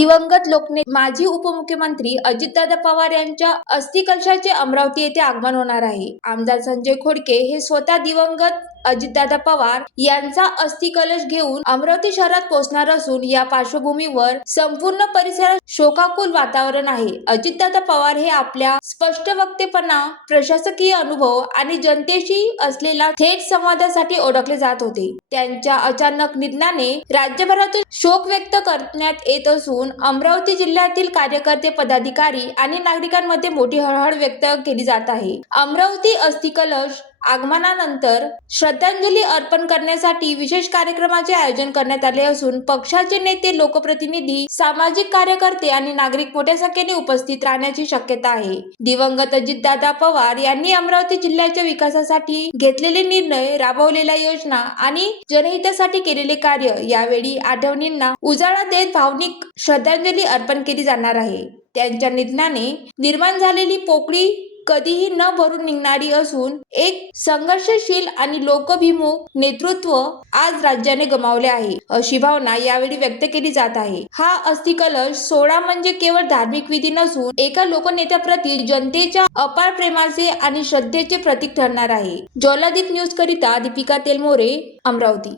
दिवंगत लोकनेते माजी उपमुख्यमंत्री अजितदादा पवार यांच्या अस्थिकलशाचे अमरावती येथे आगमन होणार आहे। आमदार संजय खोडके हे स्वतः दिवंगत अजितदादा पवार यांचा अस्थिकलश घेऊन अमरावती शहरात पोहोचणार असून या पार्श्वभूमीवर संपूर्ण परिसरात शोकाकुल वातावरण आहे। अजितदादा पवार हे आपल्या स्पष्ट वक्तेपणा, प्रशासकीय अनुभव आणि जनतेशी असलेल्या थेट संवादासाठी ओळखले जात होते। त्यांच्या अचानक निधनाने राज्यभरातून शोक व्यक्त करण्यात येत असून अमरावती जिल्ह्यातील कार्यकर्ते, पदाधिकारी आणि नागरिकांमध्ये मोठी हळहळ व्यक्त केली जात आहे। अमरावती अस्थिकलश आगमनानंतर श्रद्धांजली अर्पण करण्यासाठी विशेष कार्यक्रमाचे आयोजन करण्यात आले असून पक्षाचे नेते, लोकप्रतिनिधी, सामाजिक कार्यकर्ते आणि नागरिक मोठ्या संख्येने उपस्थित राहण्याची शक्यता आहे। दिवंगत अजितदादा पवार यांनी अमरावती जिल्ह्याच्या विकासासाठी घेतलेले निर्णय, राबवलेल्या योजना आणि जनहितासाठी केलेले कार्य यावेळी आठवणींना उजाळा देत भावनिक श्रद्धांजली अर्पण केली जाणार आहे। त्यांच्या निधनाने निर्माण झालेली पोकळी कधीही न भरून निघणारी असून एक संघर्षशील आणि लोकभिमुख नेतृत्व आज राज्याने गमावले आहे, अशी भावना यावेळी व्यक्त केली जात आहे। हा अस्थिकलश सोहळा म्हणजे केवळ धार्मिक विधी नसून एका लोकनेत्याप्रती जनतेच्या अपार प्रेमाचे आणि श्रद्धेचे प्रतीक ठरणार आहे। ज्वालादीप न्यूज करिता दीपिका तेलमोरे, अमरावती।